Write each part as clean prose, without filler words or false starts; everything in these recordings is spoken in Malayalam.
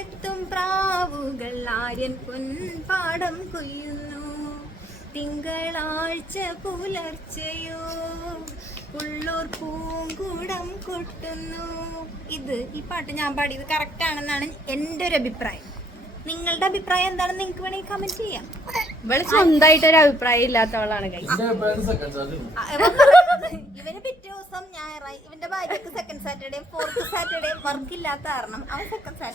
എത്തും പ്രാവുകൾ ആര്യൻ പൊൻപാടം കൊയ്യുന്നു. തിങ്കളാഴ്ച പുലർച്ചയോ ഉള്ളൂർ പൂങ്കുടം കൊട്ടുന്നു. ഈ പാട്ട് ഞാൻ പാടിയത് കറക്റ്റ് ആണെന്നാണ് എൻ്റെ ഒരു അഭിപ്രായം. നിങ്ങളുടെ അഭിപ്രായം എന്താണെന്ന് നിങ്ങൾക്ക് വേണമെങ്കിൽ കമന്റ് ചെയ്യാം. ഇവള് സ്വന്തമായിട്ട് ഒരു അഭിപ്രായം ഇല്ലാത്തവളാണ്. ഇവന് പിറ്റേ ദിവസം ഞായറായി. ഇവന്റെ ഭാര്യക്ക് second Saturday fourth Saturday work ഇല്ലാത്ത കാരണം അവൻ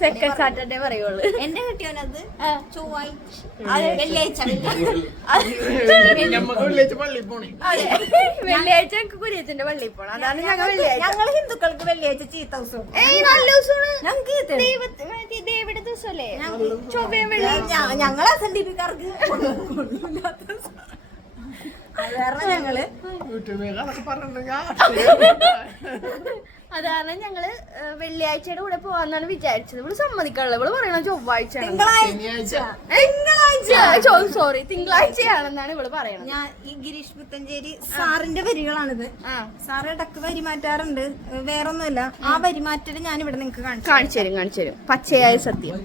സെക്കൻഡ് സാറ്റർഡേ പറയുള്ളൂ. എന്റെ കിട്ടിയോനത് ചൊവ്വാഴ്ച വെള്ളിയാഴ്ച വെള്ളിയാഴ്ച കുര്യച്ചന്റെ പള്ളിയിൽ പോണം. അതാണ് ഞങ്ങൾ ഹിന്ദുക്കൾക്ക് വെള്ളിയാഴ്ച ചീത്ത ദിവസം. ദേവിയുടെ ദിവസമല്ലേ ഞങ്ങൾ SNDP-ക്കാർക്ക് ഞങ്ങള് അതാണ് ഞങ്ങള് വെള്ളിയാഴ്ചയുടെ കൂടെ പോവാന്നാണ് വിചാരിച്ചത്. ഇവിടെ സമ്മതിക്കാനുള്ള ഇവിടെ പറയണ ചൊവ്വാഴ്ച സോറി തിങ്കളാഴ്ചയാണെന്നാണ് ഇവിടെ പറയണത്. ഞാൻ ഈ ഗിരീഷ് പുത്തഞ്ചേരി സാറിന്റെ വരികളാണിത്. സാറ് ഇടക്ക് വരി മാറ്റാറുണ്ട്, വേറൊന്നുമില്ല. ആ വരി മാറ്റല് ഞാൻ ഇവിടെ നിങ്ങൾക്ക് കാണിച്ചു തരും പച്ചയായ സത്യം.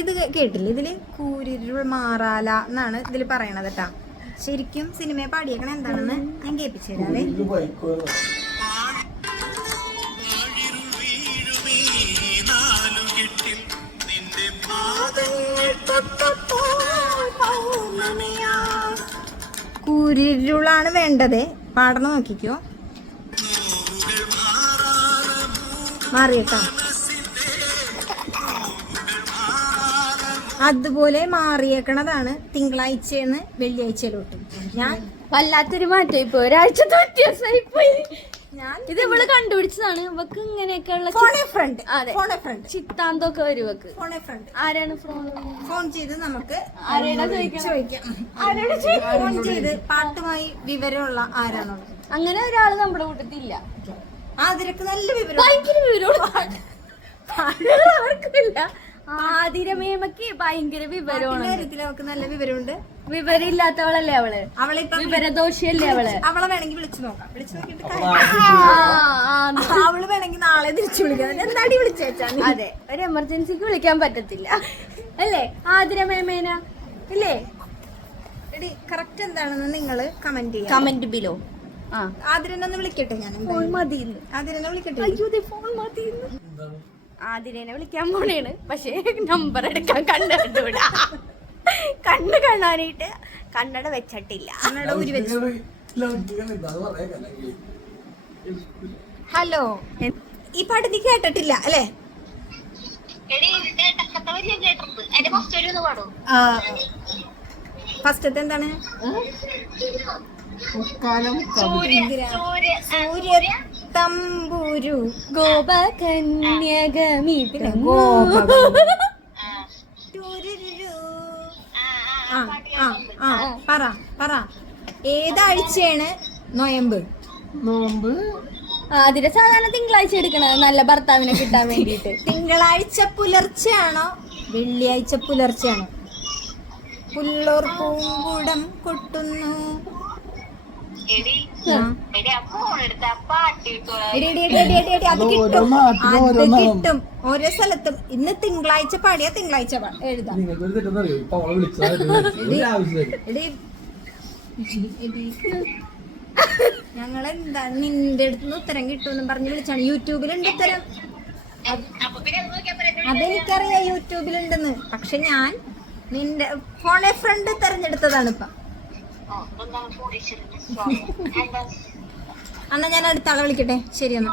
ഇത് കേട്ടില്ല, ഇതില് കൂരിരുൾ മാറാല എന്നാണ് ഇതില് പറയണത് കേട്ടാ. ശരിക്കും സിനിമയെ പാടിയേക്കണ എന്താണെന്ന് ഞാൻ കേൾപ്പിച്ചു തരാതെ. കൂരിരുളാണ് വേണ്ടത്. പാടണം, നോക്കിക്കോ. മാറിയേക്കാം. അതുപോലെ മാറിയേക്കണതാണ് തിങ്കളാഴ്ചന്ന് വെള്ളിയാഴ്ചയിലോട്ട്. ഞാൻ വല്ലാത്തൊരു മാറ്റം ഇപ്പൊ ഒരാഴ്ചത്തെ വ്യത്യാസമായി പോയി. ഇത് ഇവള് കണ്ടുപിടിച്ചതാണ്. ഇവക്ക് ഇങ്ങനെയൊക്കെയുള്ള ചിത്താന്തൊക്കെ വരും ഇവക്ക്. ആരാണ് ഫോൺ ചെയ്ത് നമുക്ക് ചോദിക്കാം. ഫോൺ ചെയ്ത് പാട്ടുമായി വിവരമുള്ള ആരാണുള്ളത്. അങ്ങനെ ഒരാള് നമ്മുടെ കൂട്ടത്തില്ല. ആതിരക്ക് നല്ല വിവരം, ഭയങ്കര വിവരമുള്ള ആർക്കില്ല. ആതിരമേമക്ക് ഭയങ്കര വിവരമാണ്. അവൾക്ക് നല്ല വിവരമുണ്ട്. വിവരമില്ലാത്തവളല്ലേ അവള്. വിവരദോഷിയല്ലേ അവള്. അവളെ വേണമെങ്കിൽ വിളിച്ചു നോക്കാം. വിളിച്ചു നോക്കിട്ട് അവള് വേണമെങ്കിൽ നാളെ തിരിച്ചു വിളിക്കാം. എന്താടി വിളിച്ചേച്ചാ? അതെ, ഒരു എമർജൻസിക്ക് വിളിക്കാൻ പറ്റത്തില്ല അല്ലേ ആതിരമേമേന ഇല്ലേ? കറക്റ്റ് എന്താണെന്ന് നിങ്ങള് കമന്റ് ചെയ്യാം. Comment below. ആതിരനെ വിളിക്കട്ടെ. ഞാൻ ആതിരനെ വിളിക്കട്ടെ. ആതിരേനെ വിളിക്കാൻ പോണേണ്. പക്ഷെ നമ്പർ എടുക്കാൻ കണ്ടിട്ടൂടാ. കണ്ണ് കാണാനായിട്ട് കണ്ണട വെച്ചിട്ടില്ല. ഹലോ, ഈ പാട്ട് നീ കേട്ടിട്ടില്ല അല്ലേ? ഫസ്റ്റത്തെ എന്താണ്? തമ്പുരു പറ ഏതാഴ്ചയാണ് നൊയമ്പ്? അതിന് സാധാരണ തിങ്കളാഴ്ച എടുക്കണത് നല്ല ഭർത്താവിനെ കിട്ടാൻ വേണ്ടിട്ട്. തിങ്കളാഴ്ച പുലർച്ചെയാണോ വെള്ളിയാഴ്ച പുലർച്ചെയാണോ? പുള്ളൂർ പൂങ്കുടം കൊട്ടുന്നു. അത് കിട്ടും ഓരോ സ്ഥലത്തും. ഇന്ന് തിങ്കളാഴ്ച പാടിയ തിങ്കളാഴ്ച എഴുതാം. ഞങ്ങളെന്താ നിന്റെ അടുത്ത് ഉത്തരം കിട്ടുമെന്നും പറഞ്ഞ് വിളിച്ചാണ്. യൂട്യൂബിലുണ്ട് ഉത്തരം. അതെനിക്കറിയാം യൂട്യൂബിലുണ്ടെന്ന്. പക്ഷെ ഞാൻ നിന്റെ ഫോണെ ഫ്രണ്ട് തെരഞ്ഞെടുത്തതാണ് ഇപ്പൊ. എന്നാ ഞാൻ അടുത്ത ആളെ വിളിക്കട്ടെ. ശരിയെന്നാ.